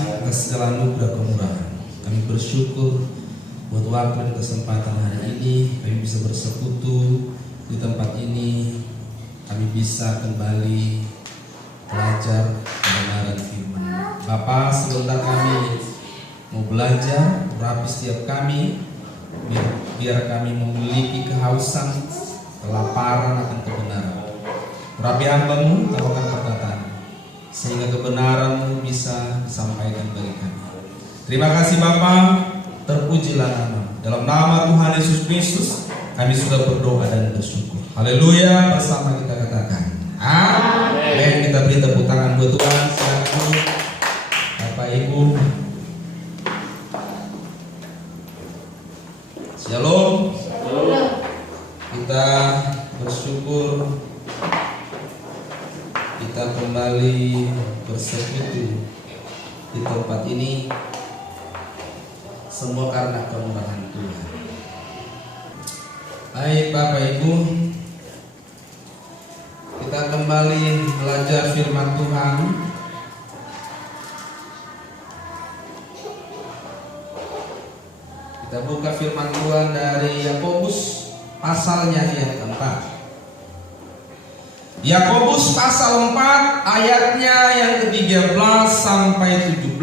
kasih atas segala anugerah kemurahan. Kami bersyukur buat waktu dan kesempatan hari ini kami bisa bersekutu di tempat ini. Kami bisa kembali belajar kebenaran firman. Bapa, sebentar kami mau belajar, urapi setiap kami, biar kami memiliki kehausan, kelaparan akan kebenaran. Urapi hamba-Mu, tawarkan perkataan, sehingga kebenaran-Mu bisa disampaikan bagi kami. Terima kasih Bapa, terpujilah nama. Dalam nama Tuhan Yesus Kristus kami sudah berdoa dan bersyukur. Haleluya, bersama kita katakan amin. Kita beri tepuk tangan buat Tuhan. Silakan Bapak Ibu. Shalom. Kita bersyukur kita kembali bersekutu di tempat ini, semua karena kemurahan Tuhan. Baik Bapak Ibu, kita kembali belajar firman Tuhan. Kita buka firman Tuhan dari Yakobus pasalnya yang keempat. Yakobus pasal 4 ayatnya yang ke-13 sampai 17.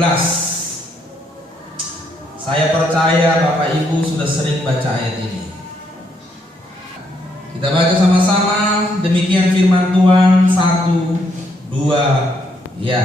Saya percaya Bapak Ibu sudah sering baca ayat ini. Kita baca sama-sama, demikian firman Tuhan. 1, 2, ya.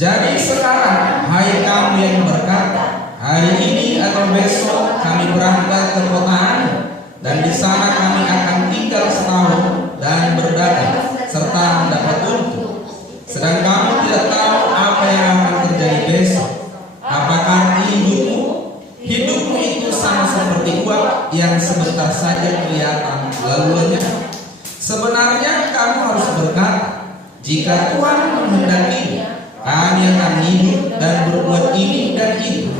Jadi sekarang, hai kamu yang berkata, hari ini atau besok kami berangkat ke kota Anu, dan di sana kami akan tinggal setahun dan berdagang serta mendapat untung. Sedang kamu tidak tahu apa yang akan terjadi besok. Apakah hidupmu? Hidupmu itu sama seperti uap yang sebentar saja kelihatan lalu lenyap. Sebenarnya kamu harus berkata, jika Tuhan menghendaki, kami akan hidup dan berbuat ini dan itu.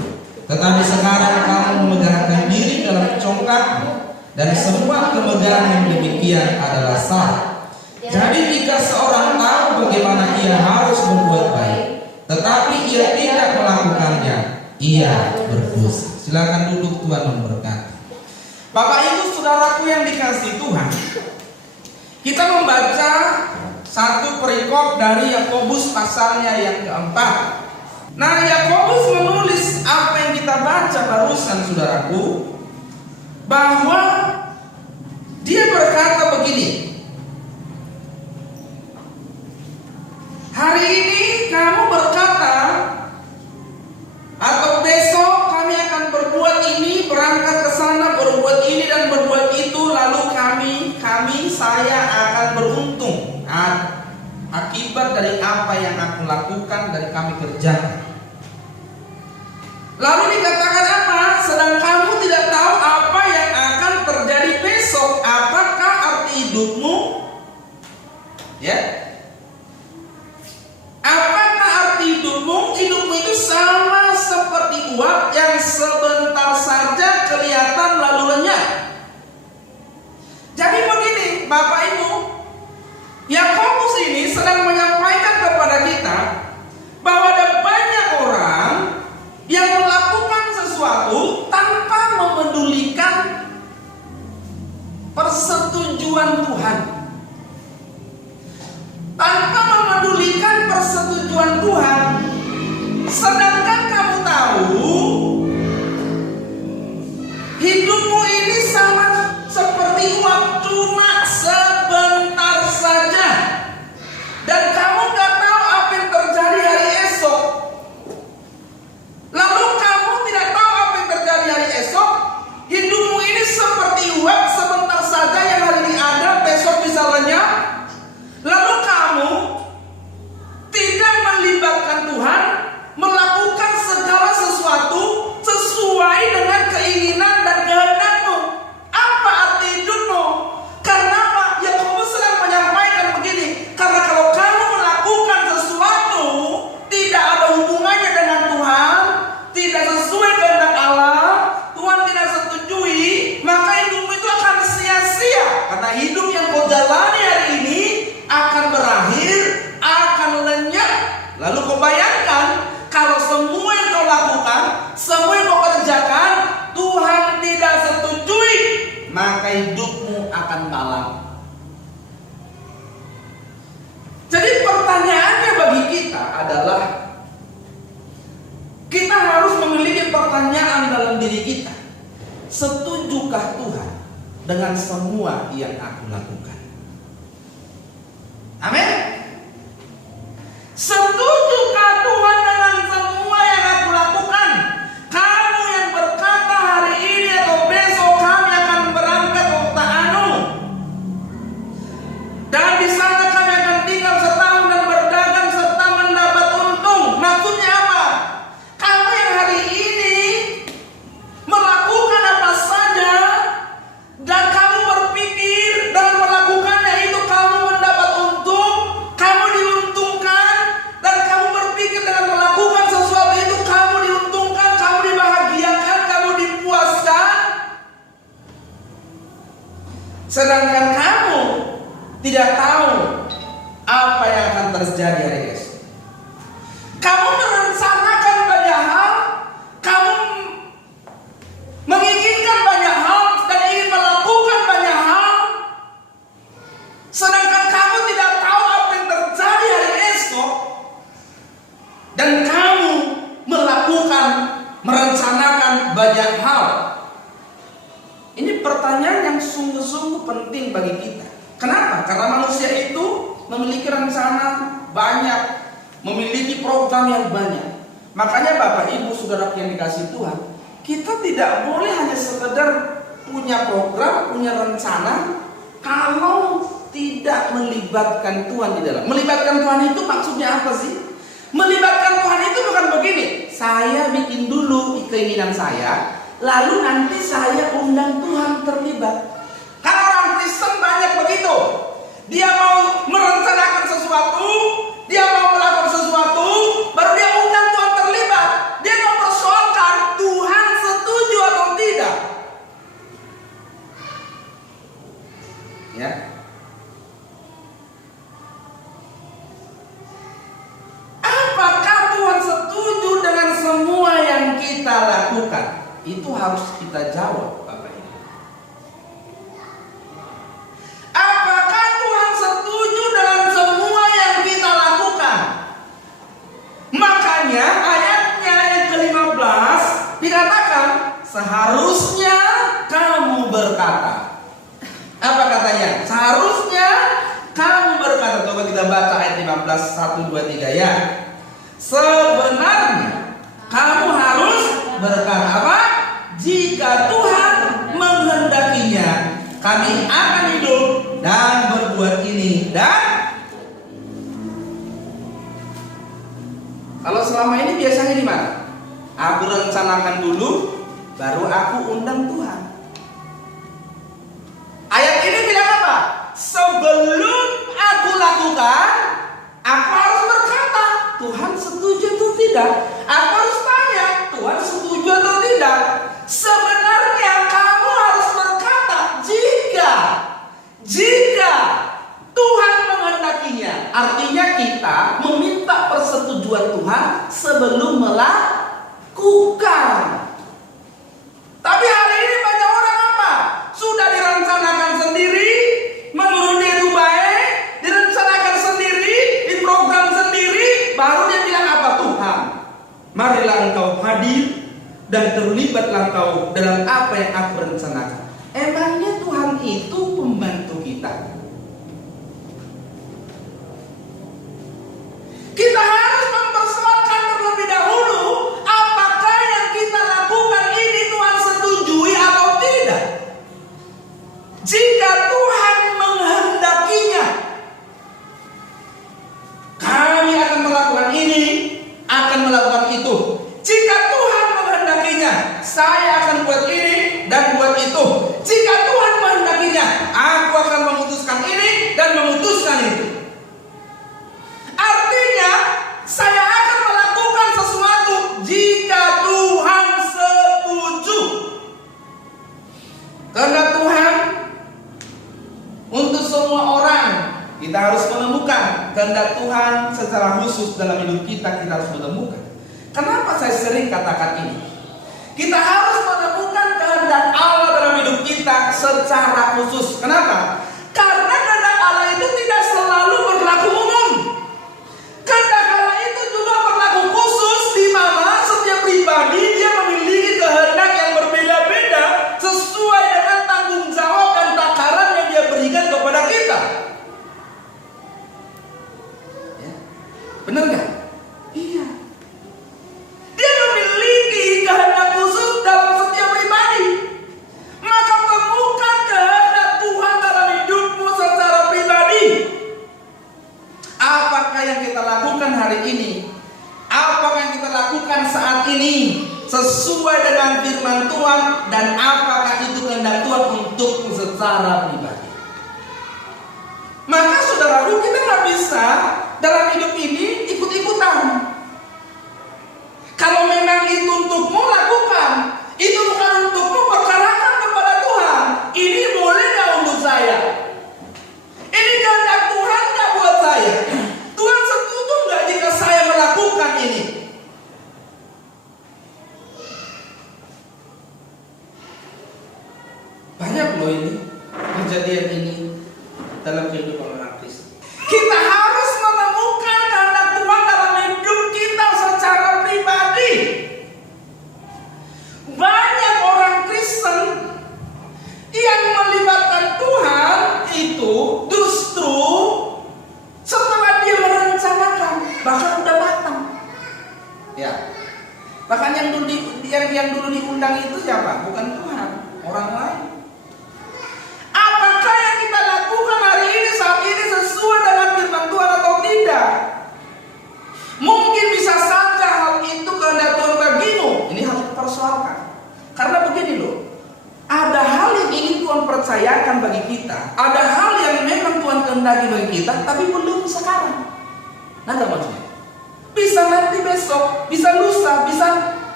Tetapi sekarang kamu memegahkan diri dalam congkakmu, dan semua kemegahan yang demikian adalah salah. Jadi jika seorang tahu bagaimana ia harus berbuat baik, tetapi ia tidak melakukannya, ia berdosa. Silakan duduk, Tuhan memberkati. Bapak Ibu saudaraku yang dikasihi Tuhan, kita membaca satu perikop dari Yakobus pasalnya yang keempat. Nah, Yakobus menulis apa yang kita baca barusan saudaraku, bahwa dia berkata begini, hari ini kamu berkata, atau besok kami akan berbuat ini, berangkat ke sana, berbuat ini dan berbuat itu, lalu saya akan beruntung akibat dari apa yang aku lakukan dan kami kerjakan. Lalu dikatakan apa? Sedang kamu tidak tahu apa yang akan terjadi besok. Apakah arti hidupmu? Ya. Apakah arti hidupmu? Hidupmu itu sama seperti uap yang sebentar saja kelihatan lalu lenyap. Jadi begini, Bapak Ibu, Yakobus ini sedang menyampaikan kepada kita bahwa ada banyak orang yang melakukan pertanyaan dalam diri kita, setujukah Tuhan dengan semua yang aku lakukan? Amin. Setujukah Tuhan dengan semua yang aku lakukan? Kamu yang berkata hari ini atau besok kami akan berangkat ke kota Anu, dan di sana kami akan tinggal setahun dan berdagang serta mendapat untung. Maksudnya apa? Kamu yang hari ini melakukan apa saja dan kamu berpikir dalam melakukannya itu kamu mendapat untung, kamu diuntungkan, dan kamu berpikir dengan melakukan sesuatu itu kamu diuntungkan, kamu dibahagiakan, kamu dipuaskan, sedangkan kamu tidak tahu apa yang akan terjadi hari esok. Kamu merencanakan banyak hal, kamu menginginkan banyak hal dan ingin melakukan banyak hal, sedangkan kamu tidak tahu apa yang terjadi hari esok, dan kamu merencanakan banyak hal. Ini pertanyaan yang sungguh-sungguh penting bagi kita. Kenapa? Karena manusia itu memiliki rencana banyak, memiliki program yang banyak. Makanya Bapak Ibu Saudara yang dikasihi Tuhan, kita tidak boleh hanya sekedar punya program, punya rencana kalau tidak melibatkan Tuhan di dalam. Melibatkan Tuhan itu maksudnya apa sih? Melibatkan Tuhan itu bukan begini, saya bikin dulu keinginan saya, lalu nanti saya undang Tuhan terlibat. Karena orang Kristen banyak begitu. Dia mau merencanakan sesuatu, dia mau melakukan sesuatu, baru dia undang Tuhan terlibat. Dia mempersoalkan Tuhan setuju atau tidak. Ya. Apakah Tuhan setuju dengan semua yang kita lakukan? Itu harus kita jawab, Bapak Ibu. Apakah Tuhan setuju dengan semua yang kita lakukan? Makanya ayatnya yang ke-15 dikatakan, seharusnya kamu berkata. Apa katanya? Seharusnya kamu berkata. Coba kita baca ayat 15, 1, 2, 3 ya. Sebenarnya kamu harus berkata apa? Jika Tuhan menghendakinya, kami akan hidup dan berbuat ini dan. Kalau selama ini biasanya gimana? Aku rencanakan dulu, baru aku undang Tuhan. Ayat ini bilang apa? Sebelum aku lakukan, aku harus berkata, Tuhan setuju atau tidak? Aku harus tanya, Tuhan setuju atau tidak? Sebenarnya kamu harus berkata, jika Tuhan menghendakinya. Artinya kita meminta persetujuan Tuhan sebelum melakukan. Tapi hari ini banyak orang apa? Sudah direncanakan sendiri, menurut dia itu baik, direncanakan sendiri, diprogram sendiri, baru dia bilang apa? Tuhan, marilah engkau hadir dan terlibatlah engkau dalam apa yang aku rencanakan. Emangnya Tuhan itu pembantu kita? Kita harus mempersoalkan terlebih dahulu, apakah yang kita lakukan ini Tuhan setujui atau tidak. Jika Tuhan menghendakinya, kami akan melakukan ini, akan melakukan itu. Jika Tuhan menghendakinya, saya akan buat ini dan buat itu. Jika Tuhan menghendakinya, aku akan memutuskan ini dan memutuskan itu. Artinya, saya akan melakukan sesuatu jika Tuhan setuju. Karena Tuhan untuk semua orang, kita harus menemukan kehendak Tuhan secara khusus dalam hidup kita. Kita harus menemukan. Kenapa saya sering katakan ini? Kita harus menemukan kehendak Allah dalam hidup kita secara khusus. Kenapa? Karena kehendak Allah itu tidak selalu berlaku umum. Kehendak Allah itu juga berlaku khusus, di mana setiap pribadi dia memiliki ini sesuai dengan firman Tuhan dan apakah itu kehendak Tuhan untukmu secara pribadi. Maka saudaraku, kita nggak bisa dalam hidup ini ikut-ikutan. Kalau memang itu untukmu, lakukan. Itu bukan untukmu, perkarakan kepada Tuhan. Ini boleh nggak untuk saya? Ini kehendak Tuhan nggak buat saya? Tuhan setuju nggak jika saya melakukan ini? Banyak loh ini kejadian ini dalam kehidupan orang Kristen. Kita harus menemukan kehendak Tuhan dalam hidup kita secara pribadi. Banyak orang Kristen yang melibatkan Tuhan itu justru setelah dia merencanakan, bahkan udah matang. Ya, bahkan yang dulu diundang itu siapa? Bukan Tuhan, orang lain. Apakah yang kita lakukan hari ini saat ini sesuai dengan firman Tuhan atau tidak? Mungkin bisa saja hal itu kehendak Tuhan bagimu. Ini harus dipersoalkan. Karena begini loh, ada hal yang ingin Tuhan percayakan bagi kita, ada hal yang memang Tuhan kehendaki bagi kita, tapi belum sekarang. Nah, nggak maksudnya? Bisa nanti besok, bisa lusa, bisa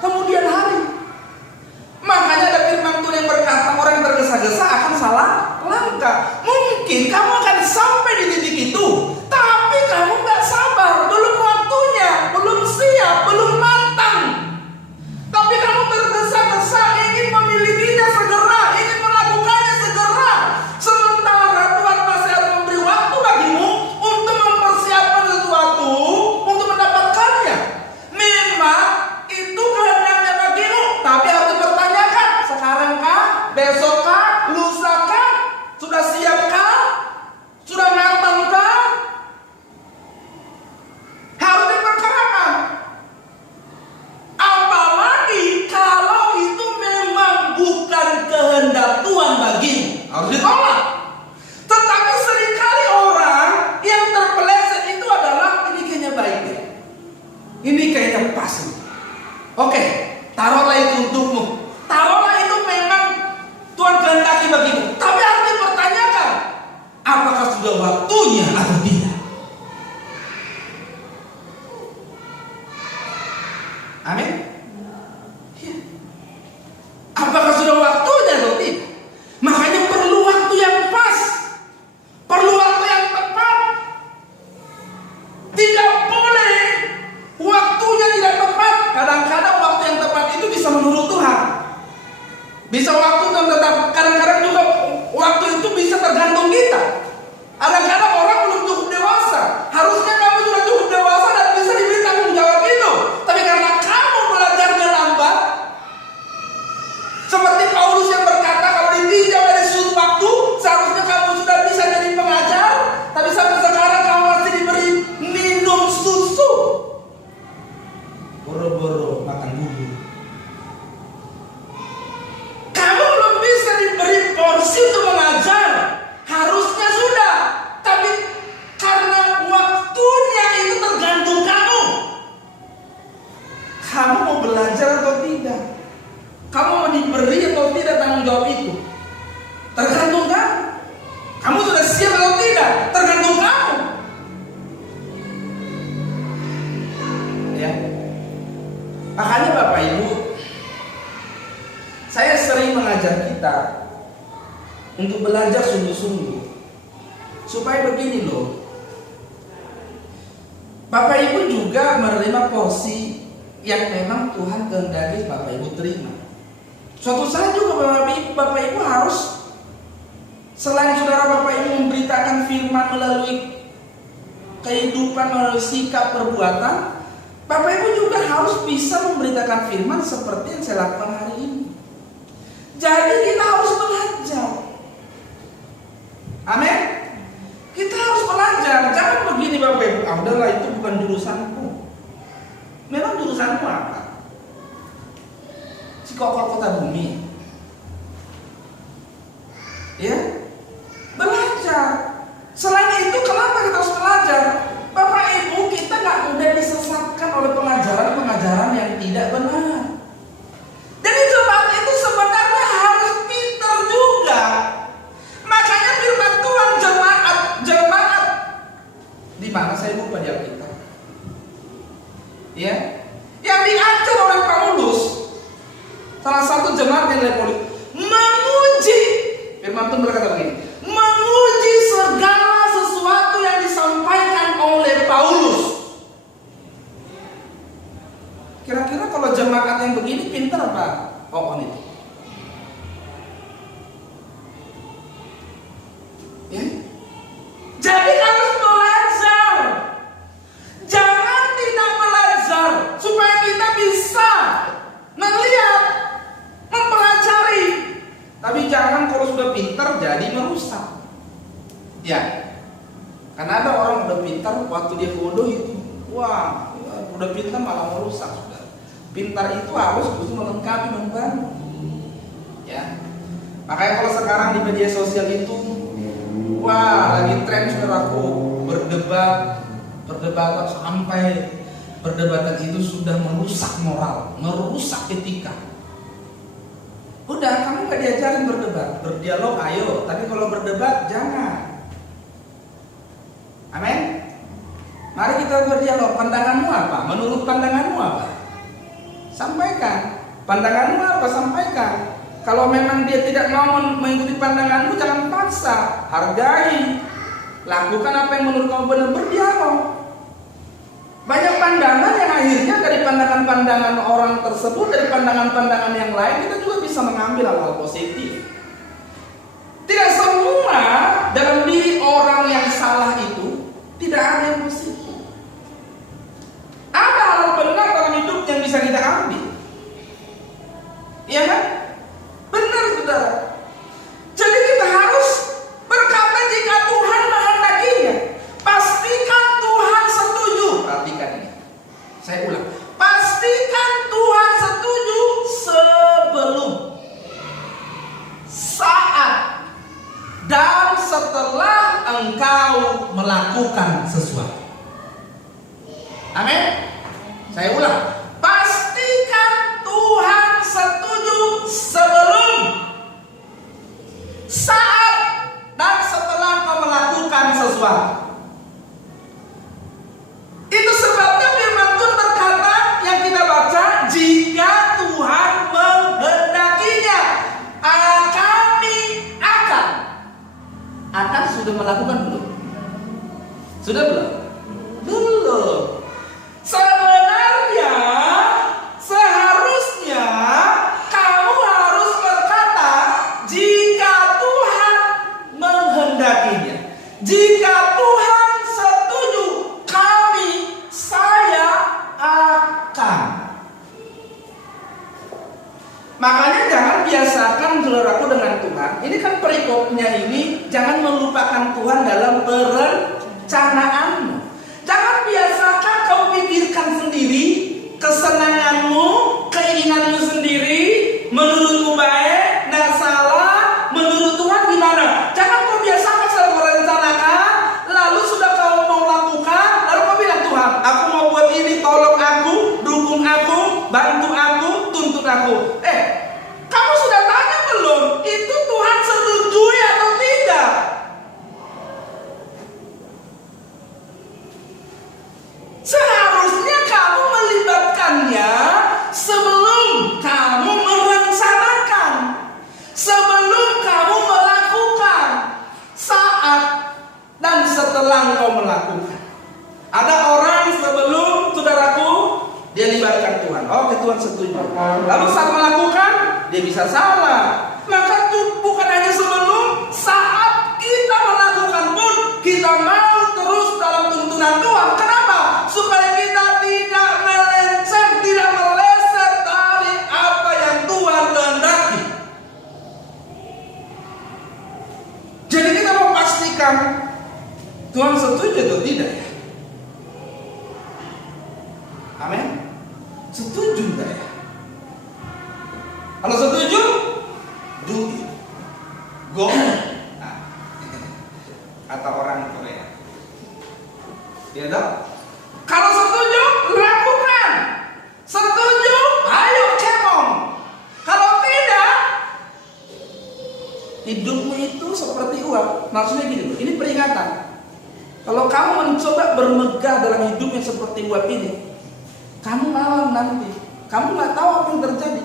kemudian hari. Makanya ada firman Tuhan yang berkata orang yang tergesa-gesa akan salah langkah. Mungkin kamu akan sampai di titik itu, tapi kamu nggak sabar, belum waktunya, belum siap, belum matang. Tapi kamu tergesa-gesa ingin memilikinya segera, ingin melakukannya segera. Sementara Tuhan masih harus memberi waktu bagimu untuk mempersiapkan sesuatu, untuk mendapatkannya. Memang itu kehendaknya bagimu, tapi harus dipertanyakan. Sekarang kah? Besok kah? Lusa kah? Sudah siap kah? Sudah matang kah? Harus diperkarakan. Apalagi kalau itu memang bukan kehendak Tuhan bagimu, harus ditolak. Tetapi seringkali orang yang terpeleset itu adalah ini kayaknya baik deh, ini kayaknya pas. Oke, taruhlah itu untukmu, taruhlah itu memang Tuhan kehendaki bagimu. Tapi harus dipertanyakan, apakah sudah waktunya atau tidak? Amin. Ya. Apakah sudah waktunya atau tidak? Makanya perlu waktu yang pas, perlu waktu yang tepat. Tidak boleh waktunya tidak tepat. Kadang-kadang waktu yang tepat itu bisa menurut Tuhan. Bisa waktu yang tetap. Kadang-kadang juga waktu itu bisa tergantung kita. Kadang-kadang orang belum cukup dewasa. Harusnya kamu sudah cukup dewasa dan bisa diberi tanggung jawab itu. Tapi karena kamu belajarnya lambat, seperti Paulus yang berkata kalau ditinjau dari sudut waktu, seharusnya kamu sudah bisa jadi pengajar, tapi sampai sekarang kamu masih diberi minum susu. Boro-boro makan bubur. Kamu belum bisa diberi porsi untuk mengajar. Harusnya sudah, tapi karena waktunya itu tergantung kamu. Kamu mau belajar atau tidak? Kamu mau diberi atau tidak tanggung jawab itu? Tergantung kamu. Kamu sudah siap atau tidak? Tergantung kamu. Ya. Makanya Bapak Ibu, saya sering mengajar kita untuk belajar sungguh-sungguh. Supaya begini loh, Bapak Ibu juga menerima porsi yang memang Tuhan kehendaki Bapak Ibu terima. Suatu saat juga Bapak Ibu harus, selain saudara Bapak Ibu memberitakan firman melalui kehidupan, melalui sikap perbuatan, Bapak Ibu juga harus bisa memberitakan firman seperti yang saya lakukan hari ini. Jadi kita harus belajar. Amin. Kita harus belajar. Jangan begini Bapak Ibu, udahlah itu bukan jurusanku. Memang jurusanmu apa? Psikokor kota bumi. Ya, belajar. Selain itu, kenapa kita harus belajar? Bapak Ibu, kita nggak mudah disesatkan oleh pengajaran-pengajaran yang tidak benar. jemaat yang lepolik menguji. Firman Tuhan berkata begini, menguji segala sesuatu yang disampaikan oleh Paulus. Kira-kira kalau jemaat yang begini pintar apa Okon itu? Ya? Jadi harus belajar. Jangan tidak belajar supaya kita bisa melihat, mempelajari. Tapi jangan kalau sudah pintar jadi merusak. Ya. Karena ada orang udah pintar waktu dia bodoh itu, wah, udah pintar malah merusak sudah. Pintar itu harus justru melengkapi, membantu. Ya. Makanya kalau sekarang di media sosial itu, wah, lagi tren saudaraku, perdebatan sampai perdebatan itu sudah merusak moral, merusak etika. Udah, kamu gak diajarin berdebat, berdialog ayo, tapi kalau berdebat jangan. Amin. Mari kita berdialog. Pandanganmu apa? Menurut pandanganmu apa? Sampaikan. Pandanganmu apa? Sampaikan. Kalau memang dia tidak mau mengikuti pandanganmu, jangan paksa. Hargai. Lakukan apa yang menurut kamu benar, berdialog. Banyak pandangan yang akhirnya dari pandangan-pandangan orang tersebut, dari pandangan-pandangan yang lain, kita juga bisa mengambil hal-hal positif. Tidak semua dalam diri orang yang salah itu tidak ada yang positif. Ada hal benar dalam hidup yang bisa kita ambil. Iya kan? Benar saudara. Jadi kita harus berkata jika Tuhan menghendakinya, pastikan Tuhan setuju. Perhatikan ini. Saya ulang. Pastikan Tuhan setuju sebelum, saat, dan setelah engkau melakukan sesuatu. Amin. Saya ulang. Pastikan Tuhan setuju sebelum, saat, dan setelah engkau melakukan sesuatu. Itu sebabnya firman Tuhan berkata yang kita baca, jika Tuhan menghendakinya, kami akan. Akan sudah melakukan belum? Sudah belum? Belum. Sebenarnya seharusnya kamu harus berkata jika Tuhan menghendakinya, jika Tuhan setuju, saya akan. Makanya jangan biasakan saudaraku dengan Tuhan. Ini kan perikopnya ini, jangan melupakan Tuhan dalam perencanaanmu. Jangan biasakan kau pikirkan sendiri, kesenanganmu, keinginanmu sendiri, menurutmu baik, tidak salah, menurut Tuhan gimana? Jangan kau biasakan selalu merencanakan, lalu sudah kau mau lakukan, lalu kau bilang Tuhan, aku mau buat ini, tolong aku, dukung aku, bantu aku, tuntut aku. Kamu sudah tanya belum? Itu Tuhan setujui atau tidak? Seharusnya kamu melibatkannya sebelum kamu merencanakan, sebelum kamu melakukan, saat dan setelah kau melakukan. Ada orang sebelum saudaraku dia libatkan Tuhan. Oke, Tuhan setuju. Lalu saat melakukan dia bisa salah. Maka itu bukan hanya sebelum, saat kita melakukan pun kita mau terus dalam tuntunan Tuhan. Kenapa? Supaya kita tidak melenceng, tidak meleset dari apa yang Tuhan kehendaki. Jadi kita mau pastikan Tuhan setuju atau tidak ya? Amin. Setuju enggak ya? Kalau setuju, do it. Go. Nah, kata orang Korea. Ya dong? Kalau setuju, lakukan. Setuju, ayo cemong. Kalau tidak, hidupmu itu seperti uap. Maksudnya gini, ini peringatan. Kalau kamu mencoba bermegah dalam hidup yang seperti uap ini, kamu malam nanti, kamu nggak tahu apa yang terjadi.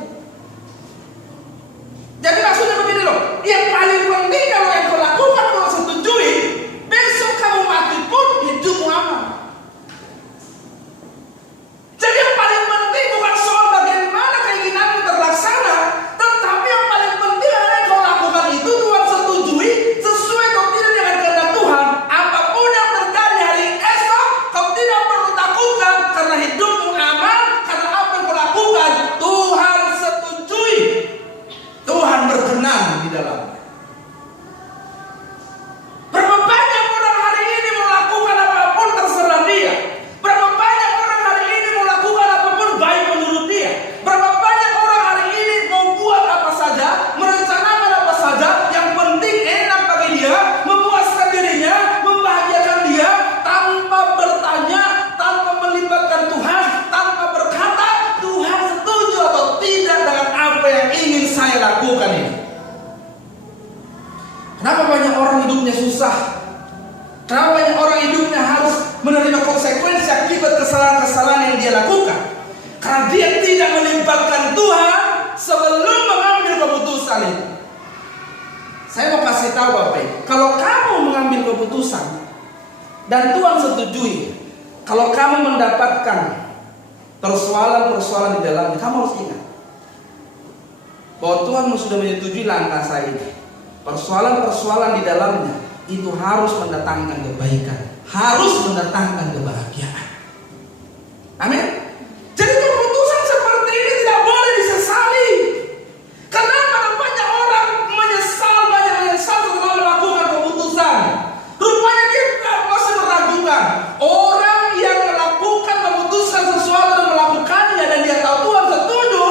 dia lakukan. Karena dia tidak melibatkan Tuhan sebelum mengambil keputusan itu. Saya mau kasih tahu Bapak Ibu, kalau kamu mengambil keputusan dan Tuhan setujui, kalau kamu mendapatkan persoalan-persoalan di dalamnya, kamu harus ingat bahwa Tuhan sudah menyetujui langkah saya ini. Persoalan-persoalan di dalamnya itu harus mendatangkan kebaikan, harus mendatangkan kebahagiaan. Amin. Jadi keputusan seperti ini tidak boleh disesali. Kenapa banyak orang menyesal setelah melakukan keputusan? Rupanya dia masih meragukan. Orang yang melakukan keputusan sesuatu dan melakukannya dan dia tahu Tuhan setuju,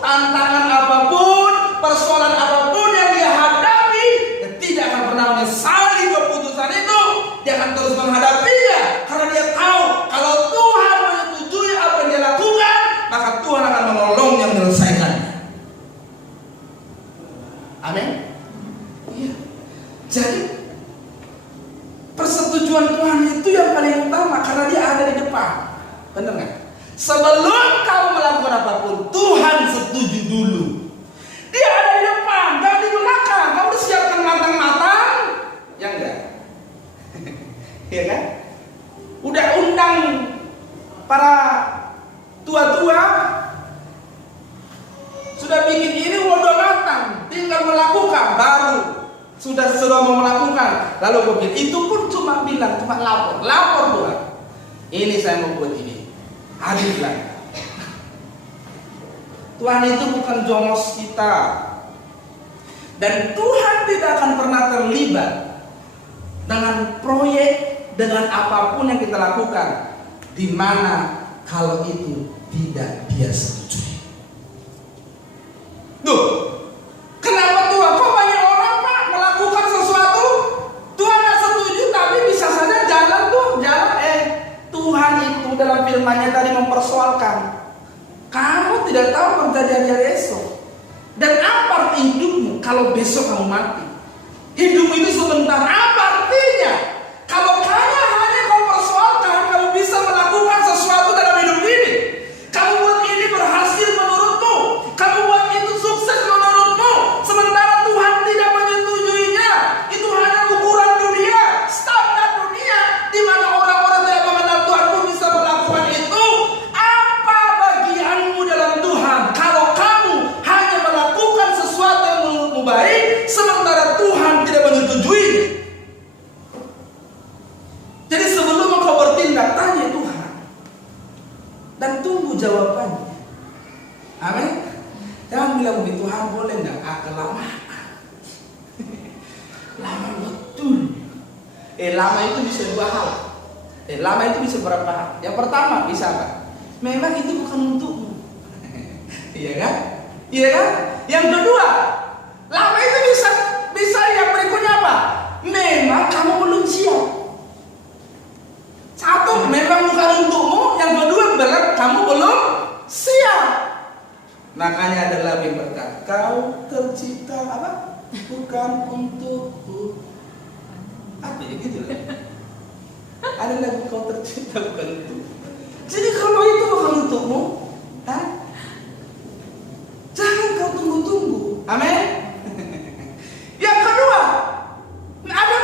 tantangan apapun, persoalan apapun yang dia hadapi, dia tidak akan pernah menyesali keputusan itu. Dia akan terus menghadapinya karena dia tahu kalau Tuhan menyetujui apa yang dia lakukan, maka Tuhan akan menolongnya menyelesaikannya. Amin. Iya. Jadi persetujuan Tuhan itu yang paling utama karena dia ada di depan. Benar nggak? Sebelum kamu melakukan apapun, Tuhan setuju dulu. Dia ada di depan, dan di belakang. Kamu siapkan matang-matang, ya enggak? Iya kan? Udah undang para tua-tua, sudah bikin ini udah matang, tinggal melakukan baru. Sudah mau melakukan, lalu gue bilang, itu pun cuma bilang, cuma lapor Tuhan. Ini saya mau buat ini, hadirlah. Tuhan itu bukan jongos kita, dan Tuhan tidak akan pernah terlibat dengan proyek, dengan apapun yang kita lakukan, di mana kalau itu tidak Dia setujui. Duh, kenapa Tuhan? Kok banyak orang Pak melakukan sesuatu Tuhan tidak setuju, tapi bisa saja jalan. Tuhan itu dalam firman-Nya tadi mempersoalkan. Kamu tidak tahu kejadian hari esok. Dan apa arti hidupmu kalau besok kamu mati? Hidup ini sebentar, apa artinya? Kalau hanya kau persoalkan, kamu bisa melakukan sesuatu dalam hidup ini. Kamu buat ini berhasil menurutmu, kamu buat itu sukses menurutmu, sementara Tuhan tidak menyetujuinya. Itu hanya ukuran dunia, standar dunia, di mana orang-orang tidak mengenal Tuhan pun bisa melakukan itu. Apa bagianmu dalam Tuhan kalau kamu hanya melakukan sesuatu yang menurutmu baik, sementara Tuhan tidak menyetujui? Jadi sebelum engkau bertindak, tanya Tuhan dan tunggu jawabannya. Amin. Jangan bilang begitu, Tuhan boleh enggak kelamaan. Lama betul. Lama itu bisa dua hal. Lama itu bisa berapa hal? Yang pertama bisa apa? Memang itu bukan untukmu. Iya kan? Iya kan? Yang kedua, lama itu bisa yang berikutnya apa? Memang kamu belum siap. Satu, memang bukan untukmu. Yang kedua, berat kamu belum siap. Makanya ada lagu yang berkata, kau tercipta apa? Bukan untukku. Apa ya gitu lah. Ada lagu kau tercipta bukan untukku. Jadi kalau itu bukan untukmu, jangan kau tunggu-tunggu. Amin. Yang kedua, ada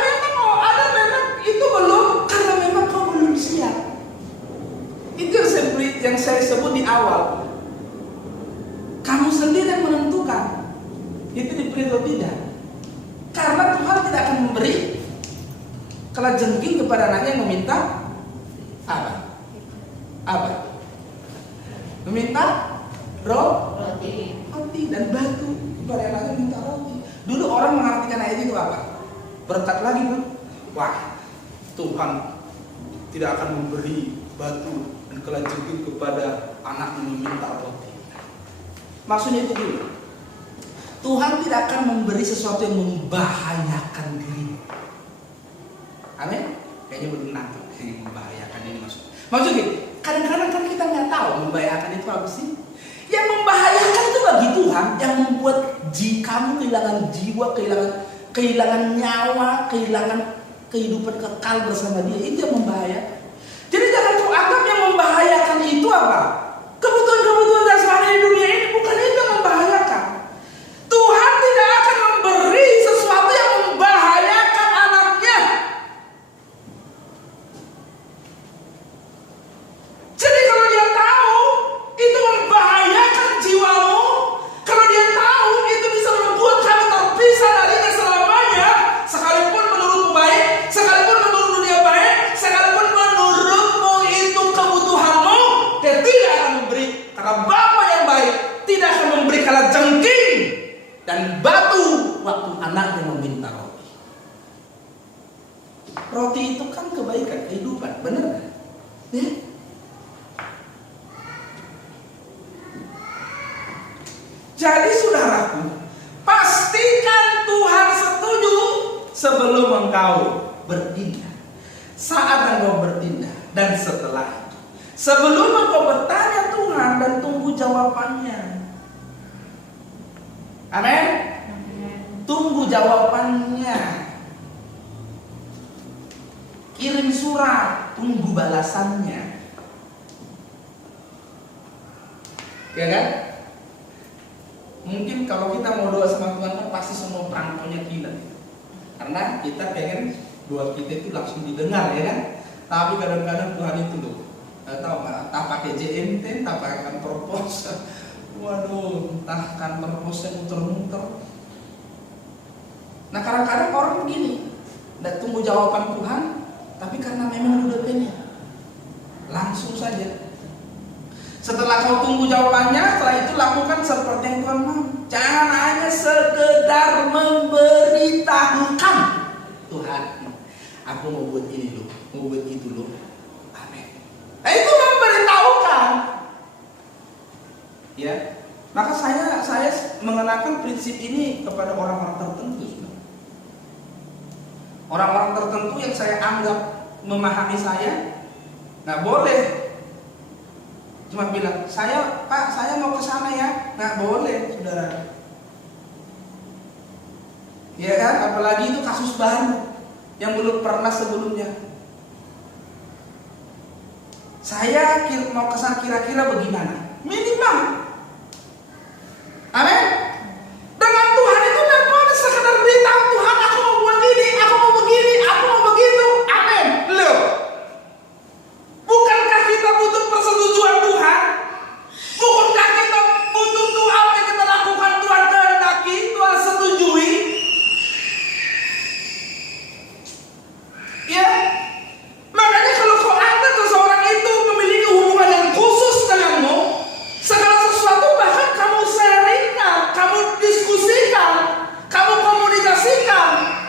memang itu belum, karena memang kau belum siap. Itu yang saya sebut di awal. Kamu sendiri yang menentukan itu diberi atau tidak. Karena Tuhan tidak akan memberi kalajengking kepada anaknya yang meminta apa? Meminta roti dan batu. Kepada anaknya meminta roti. Dulu orang mengartikan ayat itu apa? Berkat lagi kan? Wah, Tuhan tidak akan memberi batu dan kalajengking kepada anak yang meminta roti. Maksudnya itu dulu. Tuhan tidak akan memberi sesuatu yang membahayakan diri. Amin. Kayaknya belum nangkep membahayakan ini maksudnya. Kadang-kadang kan kita nggak tahu membahayakan itu apa sih. Yang membahayakan itu bagi Tuhan, yang membuat kamu kehilangan jiwa, kehilangan nyawa, kehilangan kehidupan kekal bersama Dia, itu yang membahayakan. Jadi jangan kau anggap yang membahayakan itu itu apa? Kebutuhan-kebutuhan jasmani di dunia ini bukan itu yang membahayakan. Tuhan tidak akan memberi sesuatu yang membahayakan anaknya. Jadi kalau dia tahu itu membahayakan jiwamu, kalau dia tahu itu bisa membuat kamu terpisah darinya selamanya, sekalipun menurutmu baik, sekalipun menurut dunia baik, sekalipun menurutmu itu kebutuhanmu, dia tidak akan memberi. Karena Bapa yang baik tidak akan memberi kalajengking dan batu waktu anaknya meminta roti. Roti itu kan kebaikan, kehidupan, benar kan? Ya? Jadi saudaraku, pastikan Tuhan setuju sebelum engkau bertindak, saat engkau bertindak, dan setelah itu. Sebelum engkau bertanya Tuhan dan tunggu jawabannya. Amin. Tunggu jawabannya. Kirim surat, tunggu balasannya. Ya kan? Mungkin kalau kita mau doa sama Tuhan kan pasti semua perangkonya gila. Karena kita pengen doa kita itu langsung didengar, ya kan? Tapi kadang-kadang Tuhan itu loh, tahu nggak? Tak pakai JMT, tak pakai kantor pos. Waduh, entah kantor posnya muter-muter. Nah kadang-kadang orang begini, nggak tunggu jawaban Tuhan, tapi karena memang udah pengen, langsung saja. Setelah kau tunggu jawabannya, setelah itu lakukan seperti yang Tuhan mau. Jangan hanya sekedar memberitahukan, Tuhan, aku mau buat ini loh, mau buat itu loh. Amin. Nah itu memberitahukan. Ya, maka saya mengenakan prinsip ini kepada orang-orang tertentu. Orang-orang tertentu yang saya anggap memahami saya, nggak boleh cuma bilang, Pak, saya mau ke sana ya. Nggak boleh, saudara. Ya kan, apalagi itu kasus baru yang belum pernah sebelumnya. Saya mau ke sana kira-kira bagaimana? Minimal. Amin. Dengan Tuhan itu nggak boleh sekedar beritahu Tuhan, aku mau buat ini, aku mau begini, aku mau begitu. Amin. Loh. Bukankah kita butuh persetujuan Tuhan? Bukankah kita butuh Tuhan yang kita lakukan Tuhan kehendaki, Tuhan setujui? Ya, makanya kalau kau anggap seseorang itu memiliki hubungan yang khusus denganmu, segala sesuatu bahkan kamu sharingkan, kamu diskusikan, kamu komunikasikan.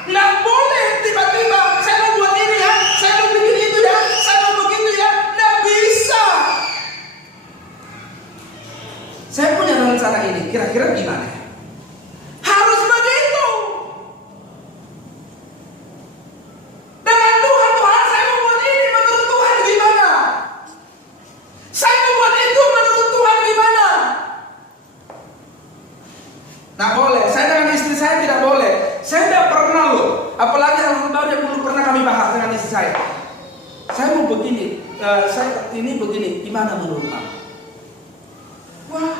Nggak boleh tiba-tiba saya mau buat ini ya, saya mau bikin itu ya, saya mau begitu ya. Nggak bisa. Saya punya rencana ini, kira-kira gimana? Harus begitu. Dengan Tuhan, Tuhan saya mau buat ini, menurut Tuhan gimana? Saya mau buat itu, menurut Tuhan gimana? Nah boleh, saya dengan istri saya tidak boleh. Saya tidak pernah loh, apalagi hal baru yang belum pernah kami bahas dengan istri saya. Saya mau begini, saya ini begini, gimana menurut kamu? Wah,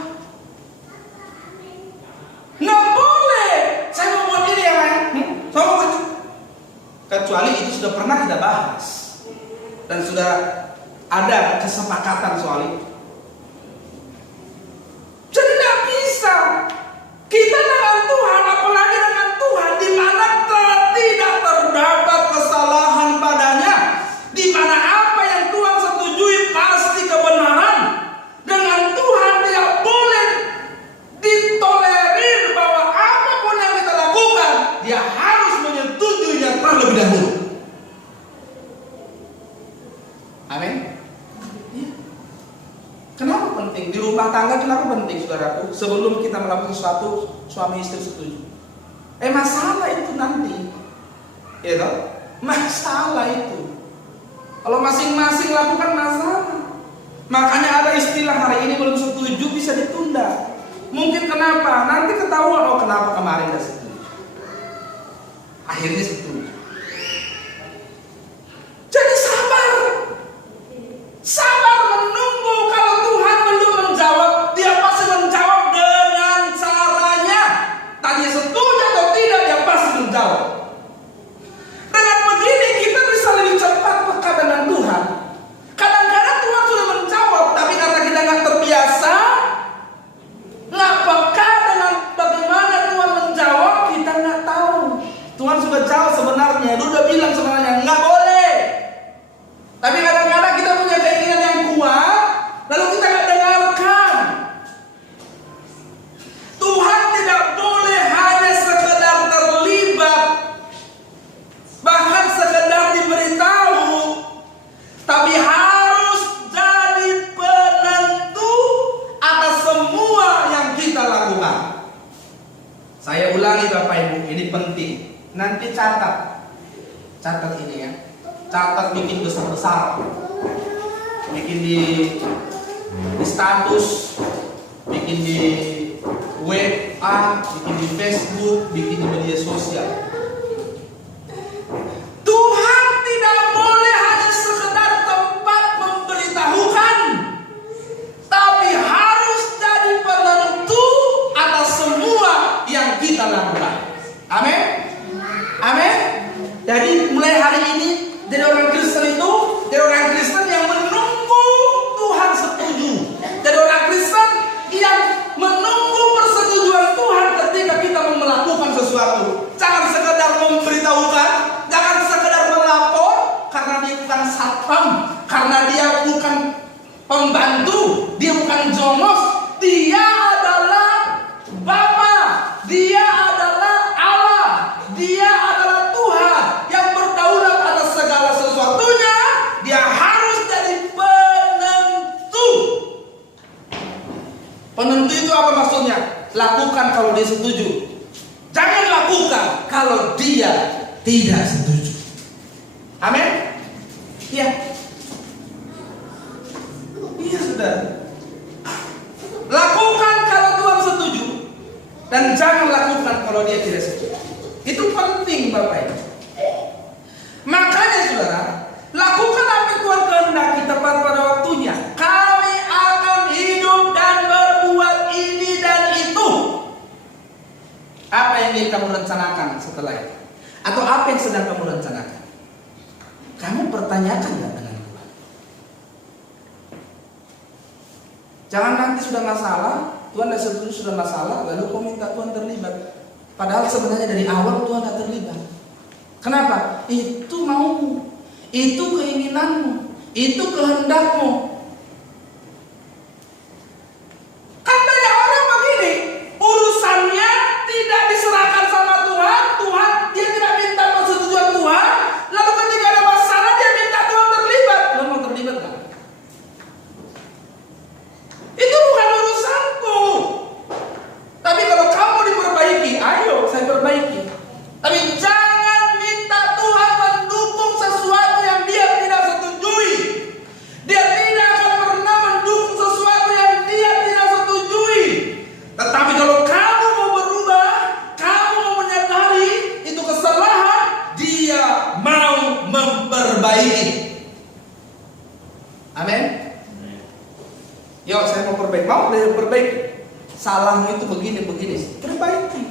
nggak boleh. Saya mau buat ini ya kan? Saya mau buat itu. Kecuali itu sudah pernah kita bahas dan sudah ada kesepakatan soal itu. Jadi nggak bisa. Kita dengan Tuhan, apalagi dengan Tuhan, di mana tidak terdapat kesalahan padanya, di mana apa yang Tuhan setujui pasti kebenaran. Dengan Tuhan tidak boleh ditolerir bahwa apapun yang kita lakukan, dia harus menyetujuinya terlebih dahulu. Amin. Ya. Kenapa penting? Di rumah tangga kenapa penting, saudaraku? Sebelum kita melakukan sesuatu, suami istri setuju. Masalah itu nanti. Ya toh? Masalah itu. Kalau masing-masing lakukan masalah. Makanya ada istilah hari ini belum setuju bisa ditunda. Mungkin kenapa? Nanti ketahuan, oh kenapa kemarin gak setuju. Akhirnya setuju. Jadi sabar. Sabar menunggu. Kalau ulangi Bapak Ibu, ini penting. Nanti catat ini ya. Catat, bikin besar-besar. Bikin di status, bikin di WA, bikin di Facebook, bikin di media sosial. Tuhan tidak boleh hanya sekedar tempat memberitahukan, tapi harus jadi penentu atas semua yang kita lakukan. Amin. Amin. Jadi mulai hari ini, jadi orang Kristen itu, jadi orang Kristen yang menunggu Tuhan setuju. Jadi orang Kristen yang menunggu persetujuan Tuhan ketika kita melakukan sesuatu. Jangan sekedar memberitahukan, jangan sekedar melapor, karena dia bukan satpam, karena dia bukan pembantu, dia bukan jongos, dia adalah Bapa, dia adalah Allah, dia adalah Tuhan yang berdaulat atas segala sesuatunya. Dia harus jadi penentu. Penentu itu apa maksudnya? Lakukan kalau dia setuju. Jangan lakukan kalau dia tidak setuju. Amin? Iya. Iya sudah. Lakukan kalau Tuhan setuju, dan jangan lakukan kalau dia tidak setuju. Itu penting Bapak Ibu. Makanya saudara, lakukan apa yang Tuhan kehendaki tepat pada waktunya. Kami akan hidup dan berbuat ini dan itu. Apa yang ingin kamu rencanakan setelah itu? Atau apa yang sedang kamu rencanakan? Kamu pertanyakan nggak dengan Tuhan? Jangan nanti sudah masalah, Tuhan tidak setuju sudah masalah, lalu kau minta Tuhan terlibat. Padahal sebenarnya dari awal Tuhan tidak terlibat. Kenapa? Itu maumu, itu keinginanmu, itu kehendakmu. Kan banyak orang begini, urusannya tidak diserahkan sama Tuhan, dia tidak minta persetujuan Tuhan, lalu ketika ada masalah dia minta Tuhan terlibat. Tuhan mau terlibat nggak? Itu bukan urusanku. Tapi kalau kamu diperbaiki, ayo saya perbaiki. Tapi jangan minta Tuhan mendukung sesuatu yang dia tidak setujui. Dia tidak akan pernah mendukung sesuatu yang dia tidak setujui. Tetapi kalau kamu mau berubah, kamu mau menyadari itu kesalahan, dia mau memperbaiki. Amin. Yuk saya mau perbaiki. Mau perbaiki. Salahmu itu begini, perbaiki.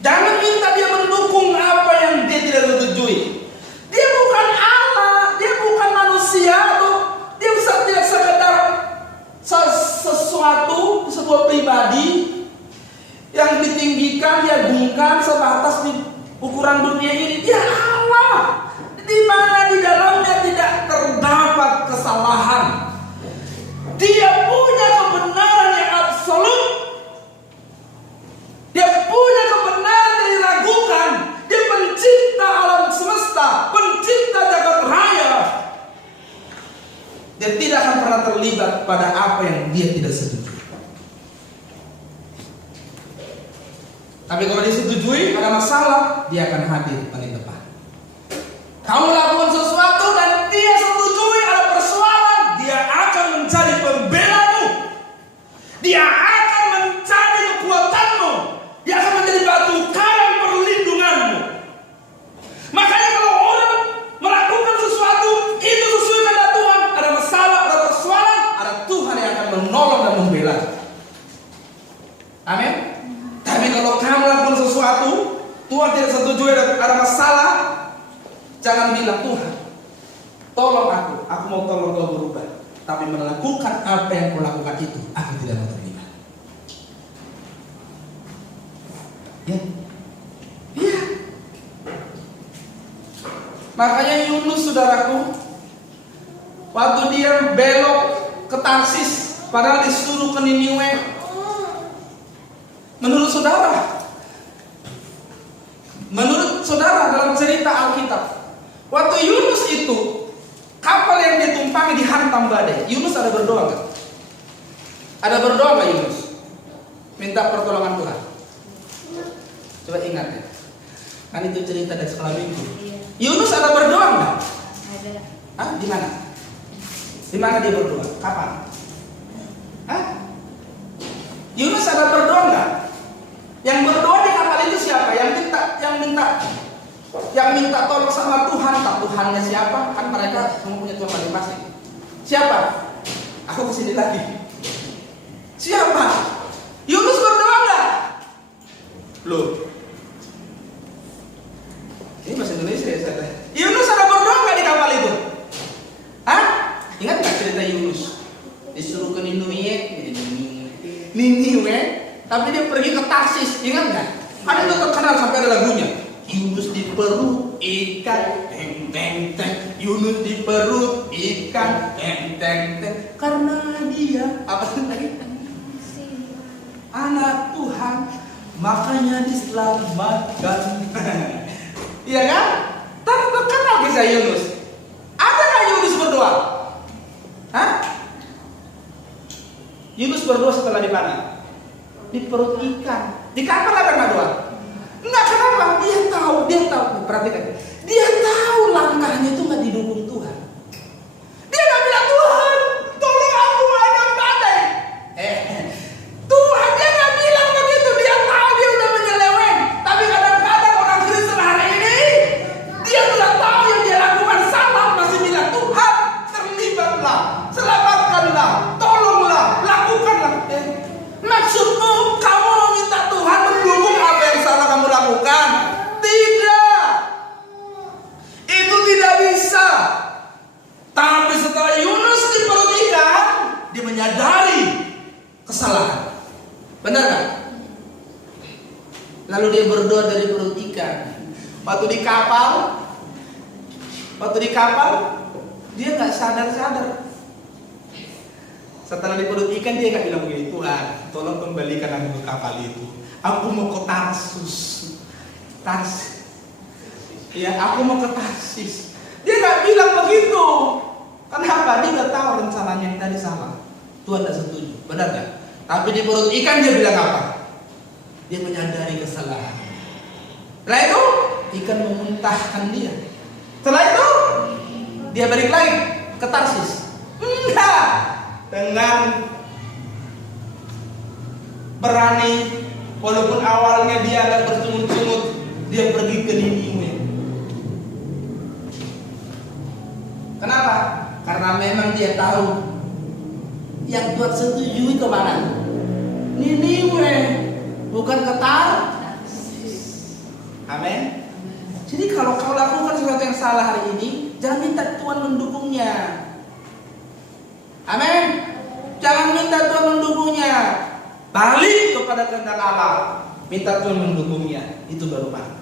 Jangan minta dia mendukung apa yang dia tidak setujui. Dia bukan Allah, dia bukan manusia, atau dia bisa tidak sekedar sesuatu, sebuah pribadi yang ditinggikan, diagungkan sebatas di ukuran dunia ini. Dia Allah, di mana di dalamnya tidak terdapat kesalahan. Dia punya kebenaran yang absolut. Dia punya kebenaran yang diragukan. Dia pencipta alam semesta, pencipta jagat raya. Dia tidak akan pernah terlibat pada apa yang dia tidak setuju. Tapi kalau dia setujui, ada masalah, dia akan hadir paling depan. Kamu lakukan sesuatu dan dia setujui, ada persoalan, dia akan menjadi pembelamu. Dia akan mencari kekuatanmu. Dia akan menjadi batu karang perlindunganmu. Makanya kalau orang melakukan sesuatu, itu sesuai kehendak Tuhan. Ada masalah, ada persoalan, ada Tuhan yang akan menolong dan membela. Amin. Tapi kalau kamu melakukan sesuatu, Tuhan tidak setuju, ada masalah, jangan bilang Tuhan, tolong aku mau tolong kau berubah. Tapi melakukan apa yang kau lakukan itu, aku tidak mau terlibat. Ya, iya. Makanya Yunus saudaraku, waktu dia belok ke Tarsis, padahal disuruh ke Niniwe. Menurut saudara dalam cerita Alkitab, waktu Yunus itu kapal yang ditumpangi dihantam badai, Yunus ada berdoa kan? Ada berdoa nggak Yunus? Minta pertolongan Tuhan. Coba ingat ya. Kan itu cerita dari sekolah minggu. Iya. Yunus ada berdoa nggak? Ada. Hah? Di mana? Di mana dia berdoa? Kapan? Hah? Yunus ada berdoa nggak? Yang berdoa di kapal itu siapa? Yang minta tolong sama Tuhan. Tak Tuhannya siapa? Kan mereka semua punya Tuhan masing-masing. Siapa? Aku kesini lagi. Siapa? Yunus berdoa nggak? Loh. Ini bahasa Indonesia ya saya. Yunus ada berdoa nggak di kapal itu? Hah? Ingat nggak cerita Yunus? Disuruh ke Niniwe, tapi dia pergi ke Tarsis. Ingat nggak? Kan itu terkenal sampai ada lagunya. Yunus di perut ikan, teng teng teng. Yunus di perut ikan, teng teng teng. Karena dia apa lagi? Anak Tuhan, makanya diselamatkan. Iya kan? Terkenal kisah Yunus. Ada nggak Yunus berdoa? Hah? Yunus berdoa setelah di mana? Di perut ikan. Di kapal ada nggak doa? Enggak, kenapa? Dia tahu. Perhatikan. Dia tahu langkahnya itu nggak didukung Tuhan. Dia nggak bilang Tuhan, tolong aku ada badai. Tuhan dia nggak bilang begitu. Dia tahu dia udah menyeleweng. Tapi kadang-kadang orang Kristen hari ini dia sudah tahu yang dia lakukan salah, masih bilang Tuhan terlibatlah, selamatkanlah, tolonglah, lakukanlah. Maksudmu kamu minta Tuhan mendukung apa yang salah kamu lakukan? Tidak. Itu tidak bisa. Tapi setelah Yunus di perut ikan, dia menyadari kesalahan. Benar gak? Lalu dia berdoa dari perut ikan. Waktu di kapal, dia nggak sadar. Setelah di perut ikan dia nggak bilang begini, Tuhan, tolong kembalikan aku ke kapal itu. Aku mau ke Tarsus. Ya, aku mau ke Tarsis. Dia nggak bilang begitu. Kenapa? Dia nggak tahu rencananya yang tadi salah. Tuhan tidak setuju. Benar nggak? Tapi di perut ikan dia bilang apa? Dia menyadari kesalahan. Setelah itu ikan memuntahkan dia. Setelah itu dia balik lagi ke Tarsis. Enggak. Dengan berani, walaupun awalnya dia agak bersungut-sungut, dia pergi ke Niniwe. Kenapa? Karena memang dia tahu yang Tuhan setujui kemana? Niniwe, bukan ke Tarsis. Amin. Jadi kalau kau lakukan sesuatu yang salah hari ini, jangan minta Tuhan mendukungnya. Amin. Jangan minta Tuhan mendukungnya. Balik kepada kehendak Allah. Minta Tuhan mendukungnya. Itu baru pak.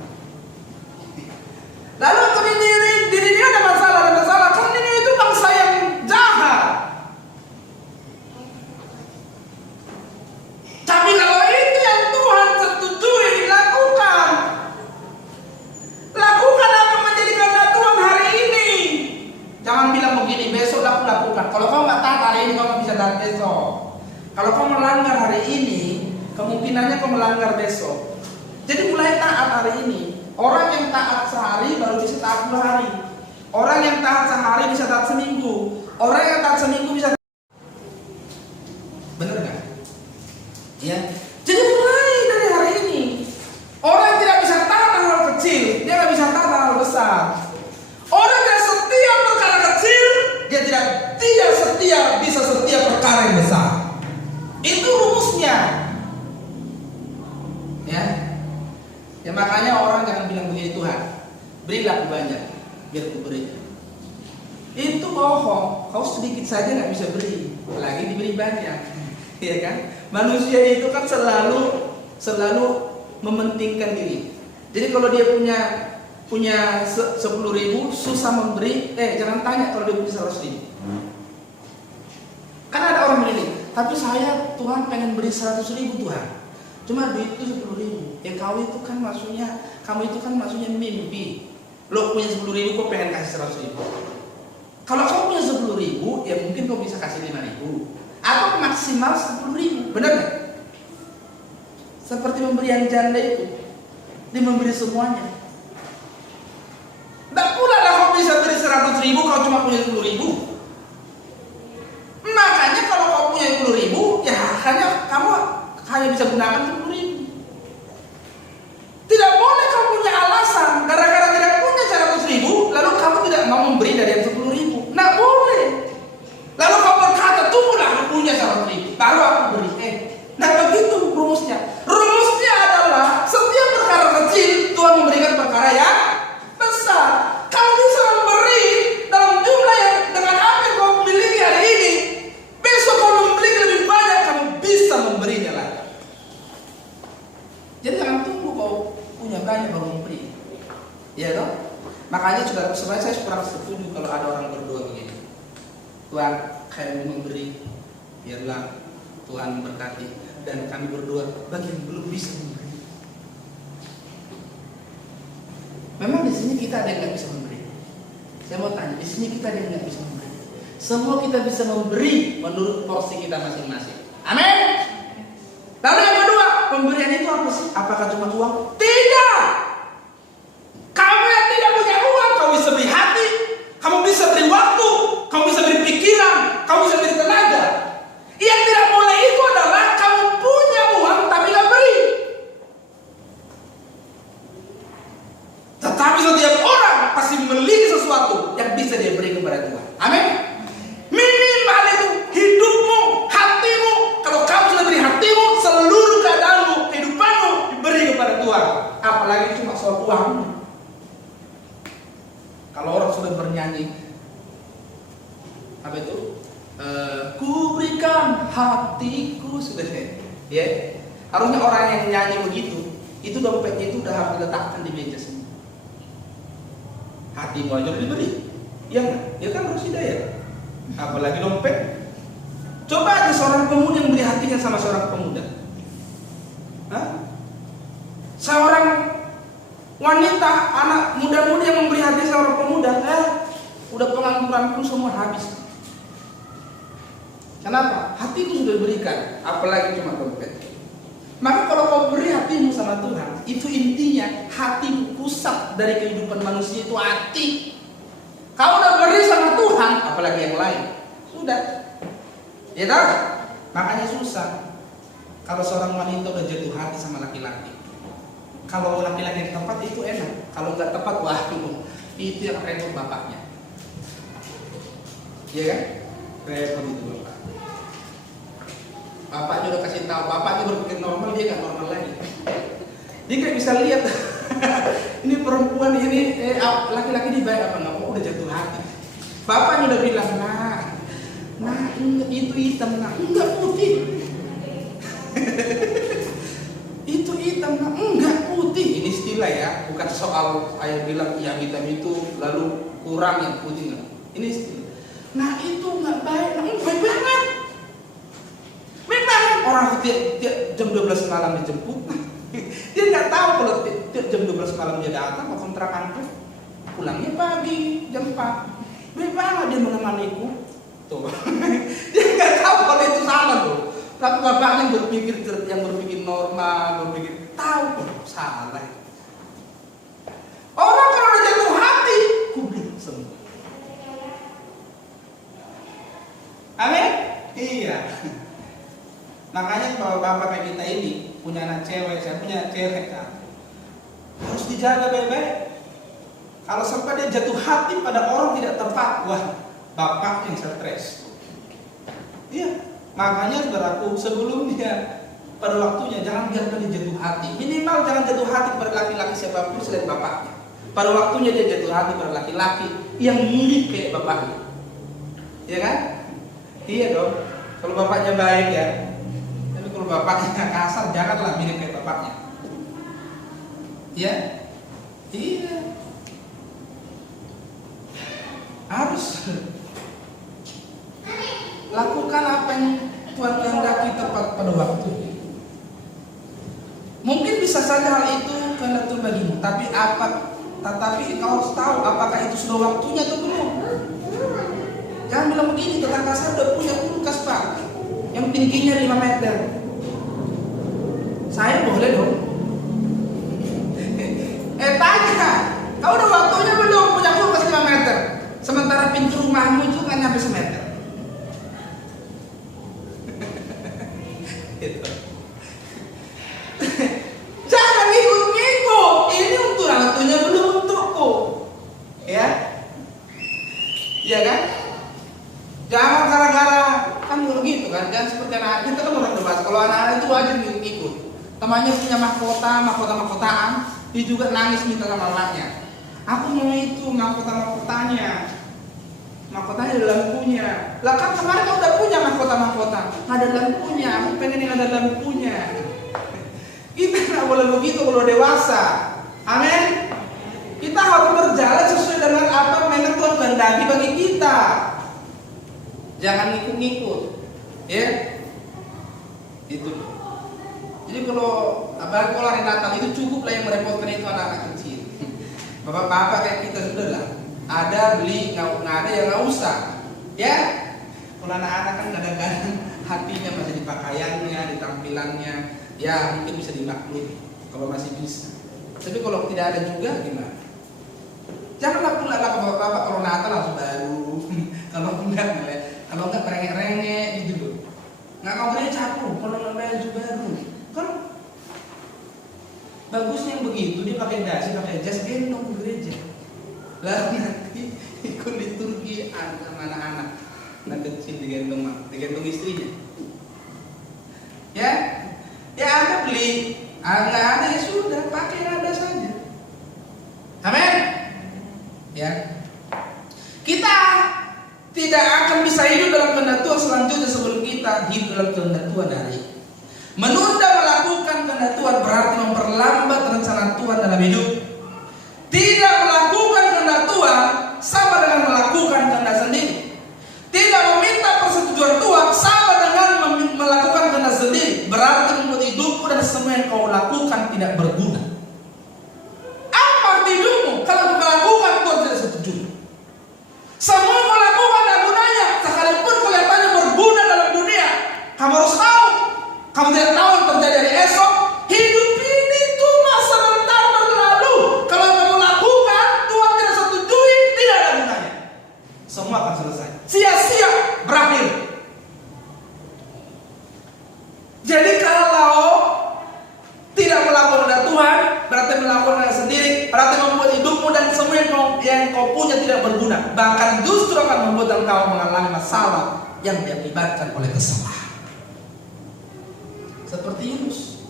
Lalu untuk diri dia ada masalah. Kan ini itu bangsa yang jahat. Tapi kalau itu yang Tuhan setujui, lakukan. Lakukan apa menjadi kehendak Tuhan hari ini. Jangan bilang begini, besok aku lakukan. Kalau kau nggak taat hari ini, kau nggak bisa taat besok. Kalau kau melanggar hari ini, kemungkinannya kau melanggar besok. Jadi mulai taat hari ini. Orang yang taat sehari baru bisa taat 2 hari. Orang yang taat sehari bisa taat seminggu. Orang yang taat seminggu bisa. Bener nggak? Ya. Jadi mulai dari hari ini. Orang yang tidak bisa taat hal kecil, dia nggak bisa taat hal besar. Orang yang setia perkara kecil, dia tidak setia bisa setia perkara yang besar. Itu rumusnya. Ya makanya orang jangan bilang begini, Tuhan, berilah aku banyak biar aku beri. Itu bohong. Kau sedikit saja nggak bisa beri, lagi diberi banyak, ya kan? Manusia itu kan selalu mementingkan diri. Jadi kalau dia punya 10.000, susah memberi. Jangan tanya kalau dia punya 100.000. Kan ada orang begini, tapi saya Tuhan pengen beri 100.000 Tuhan. Cuma duit itu 10.000. Kamu itu kan maksudnya mimpi. Lo punya 10.000, kok pengen kasih 100.000. Kalau kau punya 10.000, ya mungkin kau bisa kasih 5.000 atau maksimal 10.000. Benar nggak? Seperti pemberian janda itu. Dia memberi semuanya. Tidak pula lah kau bisa beri 100.000 kalau cuma punya 10.000. Makanya kalau kau punya 10.000, ya kamu hanya bisa gunakan 10.000. Tidak boleh kau punya alasan gara-gara tidak punya 100.000, lalu kamu tidak mau memberi dari yang 10.000. Tidak boleh. Lalu kau berkata, tunggulah aku punya 100.000, baru aku beri. Nah begitu rumusnya. Rumusnya adalah setiap perkara kecil Tuhan memberikan perkara yang besar. Kau bisa memberi dalam jumlah yang dengan apa yang kau miliki hari ini. Besok kau memiliki lebih banyak, kamu bisa memberinya lagi. Jadi jangan tunggu kau punya banyak baru memberi. Ya toh? Makanya sebenarnya saya kurang setuju kalau ada orang berdoa begini. Tuhan, kami memberi, biarlah Tuhan berkati. Dan kami berdoa bagi yang belum bisa memberi. Memang di sini kita ada yang nggak bisa memberi. Saya mau tanya, di sini kita ada yang nggak bisa memberi. Semua kita bisa memberi menurut porsi kita masing-masing. Amin. Lalu yang kedua, pemberian itu apa sih? Apakah cuma uang? Tidak. Kamu yang tidak punya uang, kamu bisa beri hati, kamu bisa beri waktu, kamu bisa beri pikiran, kamu bisa beri tenaga. Yang tidak boleh itu adalah kamu punya uang tapi gak beri. Tetapi setiap orang pasti memiliki sesuatu yang bisa dia beri kepada Tuhan. Amin. Minimal itu hidupmu, hatimu. Kalau kamu sudah beri hatimu, seluruh keadaanmu, kehidupanmu diberi kepada Tuhan. Apalagi cuma soal uang. Kalau orang sudah bernyanyi, apa itu? Ku berikan hatiku, sudah ya. Harusnya orang yang nyanyi begitu, itu dompetnya itu udah harus diletakkan di meja semua. Hatimu aja diberi, ya nggak? Ya kan harus hidayah. Apalagi dompet. Coba aja seorang pemuda yang beri hatinya sama seorang pemuda. Hah? Seorang wanita, anak muda-mudi yang memberi hati seorang pemuda, udah pengangguran pun semua habis. Kenapa? Hati itu sudah diberikan, apalagi cuma dompet. Maka kalau kau beri hatimu sama Tuhan, itu intinya hati pusat dari kehidupan manusia itu hati. Kau udah beri sama Tuhan, apalagi yang lain, sudah. Ya tahu? Makanya susah. Kalau seorang wanita udah jatuh hati sama laki-laki, kalau laki-laki yang tepat itu enak. Kalau nggak tepat, wah itu yang repot bapaknya. Iya kan? Repot itu bapak. Bapaknya udah kasih tahu, bapaknya berpikir normal, dia nggak normal lagi. Dia nggak bisa lihat ini perempuan ini laki-laki ini baik apa nggak, kok udah jatuh hati. Bapaknya udah bilang, nah itu hitam, enggak putih. Itu hitam, enggak putih. Ini istilah ya, bukan soal ayah bilang yang hitam itu lalu kurang yang putih enggak. Ini istilah. Nah itu nggak baik, baik banget. Memang orang tiap jam 12 malam dijemput, dia nggak tahu kalau tiap jam 12 malam dia datang ke kontrakan tuh, pulangnya pagi jam 4. Memang dia menemaniku, tuh. Dia nggak tahu kalau itu salah tuh. Tapi bapaknya yang berpikir normal, berpikir tahu salah. Orang kalau udah jatuh hati, kubik semua. Amin? Iya. Makanya kalau bapak kayak kita ini punya anak cewek, saya punya cewek kan, harus dijaga baik-baik. Kalau sampai dia jatuh hati pada orang tidak tepat, wah bapak yang stres. Iya, makanya saudaraku sebelum dia pada waktunya jangan biarkan dia jatuh hati. Minimal jangan jatuh hati pada laki-laki siapapun selain bapaknya. Pada waktunya dia jatuh hati pada laki-laki yang mirip kayak bapaknya. Iya kan? Iya dong. Kalau bapaknya baik ya. Kalau bapaknya kasar, janganlah mirip kayak bapaknya. Iya? Iya. Harus lakukan apa yang Tuhan kehendaki tepat pada waktu. Mungkin bisa saja hal itu kehendak Tuhan bagimu, tapi kau harus tahu apakah itu sudah waktunya atau belum. Jangan bilang begini, tetangga saya udah punya kulkas Pak, yang tingginya 5 meter. Saya boleh dong. pintu rumahmu itu kan nyampe semeter. Gitu. Jangan ngikut-ngikut. Ini untuk hantunya, belum untukku. Ya, iya kan? Jangan gara-gara kan begitu kan? Jangan seperti anak kita kan orang dewasa. Kalau anak-anak itu wajib ngikut. Temannya punya mahkota-mahkotaan, dia juga nangis minta sama mamanya. Aku mau itu mahkotanya. Mahkotanya ada lampunya. Lah kan kemarin kau udah punya mahkota. Ada lampunya. Aku pengen yang ada lampunya. Kita nggak boleh begitu kalau dewasa. Amin. Kita harus berjalan sesuai dengan apa yang Tuhan kehendaki bagi kita. Jangan ngikut-ngikut. Ya. Itu. Jadi kalau apalagi kalau hari Natal itu cukuplah yang merepotkan itu anak-anak kecil. Bapak-bapak kayak kita sudah lah. Ada beli, nggak ada yang nggak usah. Ya. Kalau anak-anak kan kadang-kadang hatinya masih di pakaiannya, di tampilannya. Ya mungkin bisa dimaklumi kalau masih bisa. Tapi kalau tidak ada juga gimana? Janganlah pula lah bapak-bapak kalau Natal langsung baru. Kalau enggak merengek-rengek gitu loh. Nggak kau gereja aku, kalau nggak baju baru. Kan bagusnya yang begitu, dia pakai dasi, pakai jas, gendong ke gereja. Lalu nanti ikut liturgi sama anak-anak. Anak kecil digendong istrinya. Ya, ya Anda beli, nggak ada ya sudah, pakai yang ada saja. Amin. Ya, kita tidak akan bisa hidup dalam kehendak Tuhan selanjutnya sebelum kita hidup dalam kehendak Tuhan hari ini. Menunda melakukan kehendak Tuhan berarti memperlambat rencana Tuhan dalam hidup. Tidak melakukan kehendak Tuhan sama dengan melakukan kehendak sendiri. Tidak meminta persetujuan Tuhan sama dengan melakukan kehendak sendiri. Berarti membuat hidupmu dan semua yang kau lakukan tidak berguna. Apa arti hidupmu kalau kau lakukan Tuhan tidak setuju? Semua kau lakukan ada gunanya. Sekalipun kelihatannya berguna dalam dunia, kamu harus tahu. Kamu tidak tahu yang terjadi hari esok. Hidup ini cuma sebentar berlalu. Kalau kamu lakukan Tuhan tidak setujui, tidak ada gunanya. Semua akan selesai. Sia-sia berakhir. Jadi kalau tidak melakukan kehendak Tuhan, berarti melakukan kehendak sendiri, berarti membuat hidupmu dan semua yang kau punya tidak berguna. Bahkan justru akan membuat engkau mengalami masalah yang diakibatkan oleh kesalahan. Seperti Yunus.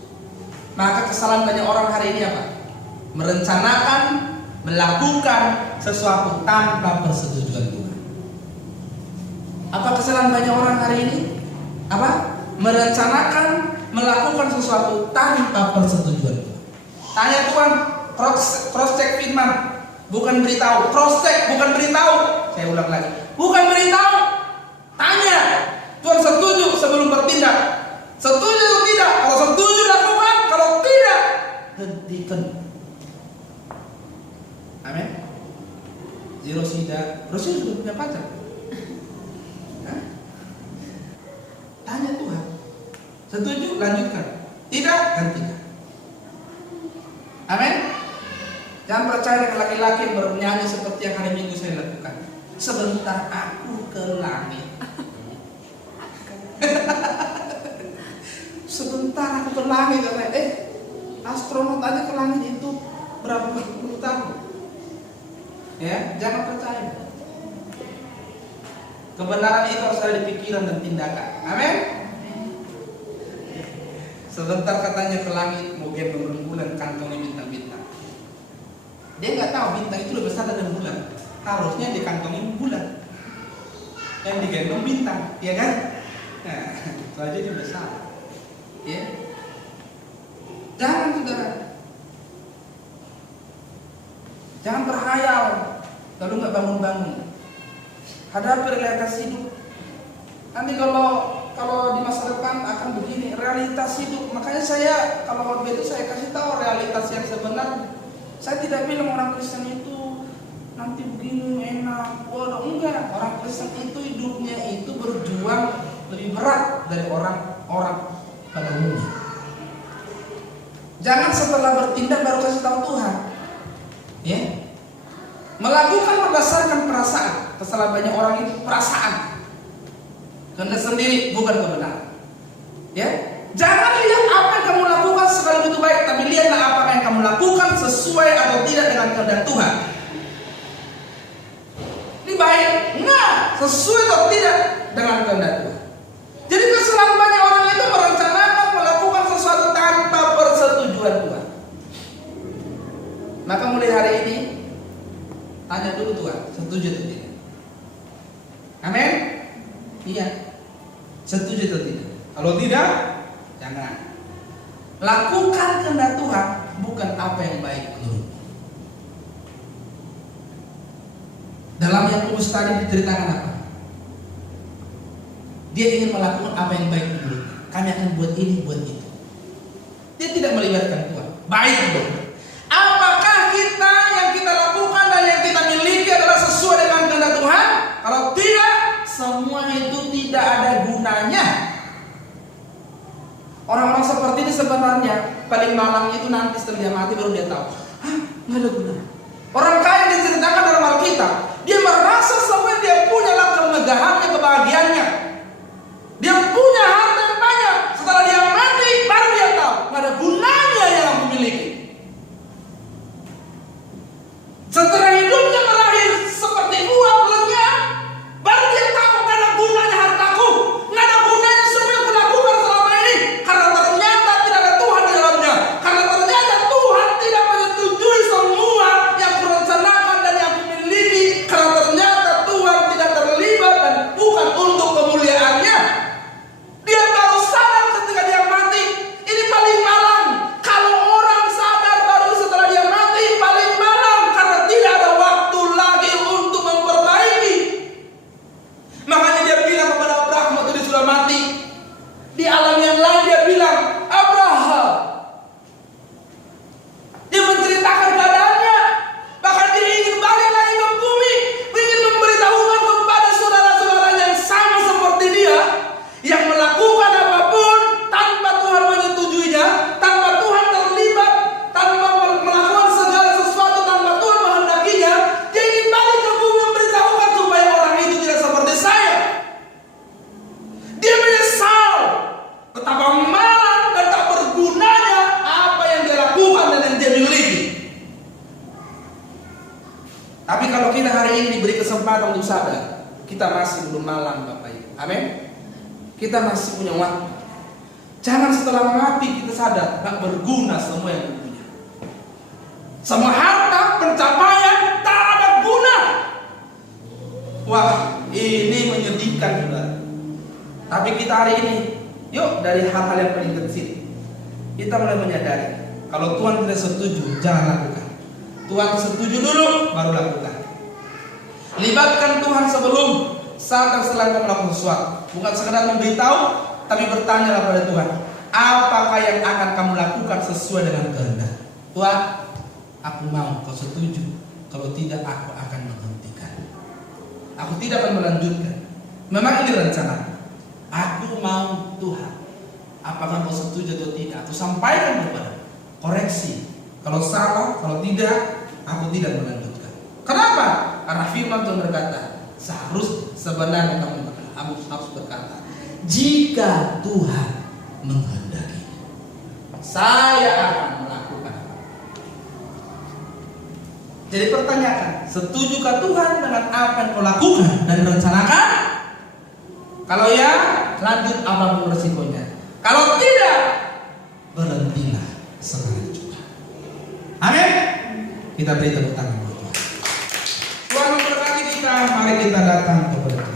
Maka kesalahan banyak orang hari ini apa? Merencanakan, melakukan sesuatu tanpa persetujuan Tuhan. Apa kesalahan banyak orang hari ini? Apa? Merencanakan, melakukan sesuatu tanpa persetujuan Tuhan. Tanya Tuhan, cross check firman, bukan beritahu. Cross check, bukan beritahu. Saya ulang lagi, bukan beritahu. Tanya, Tuhan setuju sebelum bertindak. Setuju atau tidak? Kalau setuju lakukan, kalau tidak hentikan. Amin. Rosida sudah punya pacar. Hah? Tanya Tuhan. Setuju, lanjutkan. Tidak, hentikan. Amin. Jangan percaya dengan laki-laki yang bernyanyi seperti yang hari Minggu saya lakukan. Sebentar aku ke langit. Sebentar aku ke langit, karena astronot aja ke langit itu berapa puluh tahun. Ya, jangan percaya. Kebenaran itu harus ada di pikiran dan tindakan. Amin. Sebentar katanya ke langit, mau gendong rembulan, kantongnya bintang-bintang. Dia nggak tahu bintang itu lebih besar dari bulan. Harusnya dikantongin bulan, yang digendong bintang, ya kan? Nah, itu aja dia besar. Ya. Jangan saudara. Jangan berhayal lalu nggak bangun-bangun. Hadapi realitas hidup. Nanti kalau di masa depan akan begini realitas hidup. Makanya saya kalau begitu saya kasih tahu realitas yang sebenarnya. Saya tidak bilang orang Kristen itu nanti begini enak. Waduh, enggak. Orang Kristen itu hidupnya itu berjuang lebih berat dari orang-orang pada umumnya. Jangan setelah bertindak baru kasih tahu Tuhan. Ya. Melakukan berdasarkan perasaan. Kesalahan banyak orang itu perasaan, kehendak sendiri, bukan kebenaran. Ya, jangan lihat apa yang kamu lakukan sekalipun itu baik, tapi lihatlah apakah yang kamu lakukan sesuai atau tidak dengan kehendak Tuhan. Ini baik, enggak sesuai atau tidak dengan kehendak Tuhan. Jadi kesalahan banyak orang itu merencanakan melakukan sesuatu tanpa persetujuan Tuhan. Maka mulai hari ini tanya dulu Tuhan, setuju atau tidak? Amin? Iya. Setuju atau tidak? Kalau tidak, jangan. Lakukan kehendak Tuhan, bukan apa yang baik menurutmu. Dalam Yakobus tadi diceritakan apa? Dia ingin melakukan apa yang baik menurutnya. Kami akan buat ini, buat itu. Dia tidak melibatkan Tuhan. Baik dong. Apakah kita yang kita lakukan dan yang kita miliki adalah sesuai dengan kehendak Tuhan? Kalau tidak, semua itu tidak ada gunanya. Orang-orang seperti ini sebenarnya paling malang itu nanti setelah dia mati baru dia tahu. Hah, nggak ada gunanya. Orang kaya yang diceritakan dalam Alkitab, dia merasa semua yang dia punya adalah kemegahannya, kebahagiaannya. Dia punya harta yang banyak. Setelah dia mati, baru dia tahu nggak ada gunanya yang aku miliki. Setelah hidupnya berakhir seperti uap lenyap, baru dia tahu nggak ada gunanya hartaku, nggak ada gunanya semua yang kulakukan selama ini, karena ternyata tidak ada Tuhan di dalamnya, karena ternyata Tuhan tidak menyetujui semua yang kurencanakan dan yang kumiliki, karena ternyata Tuhan tidak terlibat dan bukan untuk kemuliaannya. Dia baru sadar ketika dia mati. Ini paling malang. Kalau orang sadar baru setelah dia mati, paling malang, karena tidak ada waktu lagi untuk memperbaiki. Makanya dia bilang kepada Abraham waktu dia sudah mati, di alam yang lain dia bilang, Abraham. Dia menceritakan keadaannya. Bahkan dia ingin balik lagi ke bumi, ingin memberitahukan kepada saudara-saudara yang sama seperti dia, yang melakukan apapun tanpa Tuhan menyetujuinya, tanpa Tuhan terlibat, tanpa melakukan segala sesuatu tanpa Tuhan menghendakinya. Dia ingin balik ke bumi memberitahukan supaya orang itu tidak seperti saya. Dia menyesal betapa malang dan tak bergunanya apa yang dia lakukan dan yang dia miliki. Tapi kalau kita hari ini diberi kesempatan untuk sadar, kita masih belum malang, Bapak Ibu. Amin. Kita masih punya waktu. Jangan setelah mati kita sadar gak berguna semua yang kita punya. Semua harta, pencapaian tak ada guna. Wah, ini menyedihkan juga. Tapi kita hari ini, yuk dari hal-hal yang paling kecil, kita mulai menyadari kalau Tuhan tidak setuju, jangan lakukan. Tuhan setuju dulu, baru lakukan. Libatkan Tuhan sebelum, saat dan setelah kamu melakukan sesuatu. Bukan sekedar memberitahu, tapi bertanya kepada Tuhan, apakah yang akan kamu lakukan sesuai dengan kehendak Tuhan? Aku mau, kau setuju. Kalau tidak, aku akan menghentikan. Aku tidak akan melanjutkan. Memang ini rencana. Aku mau Tuhan. Apakah kau setuju atau tidak? Aku sampaikan kepada koreksi. Kalau salah, kalau tidak, aku tidak melanjutkan. Kenapa? Karena firman Tuhan berkata, sebenarnya kamu harus berkata, jika Tuhan menghendaki, saya akan melakukan. Jadi pertanyaan, setujukah Tuhan dengan apa yang kau lakukan dan rencanakan? Kalau ya, lanjut apapun resikonya. Kalau tidak, berhentilah sekali juga. Amin. Kita beri tepuk tangan buat Tuhan. Tuhan memberkati kita. Mari kita datang kepada Tuhan.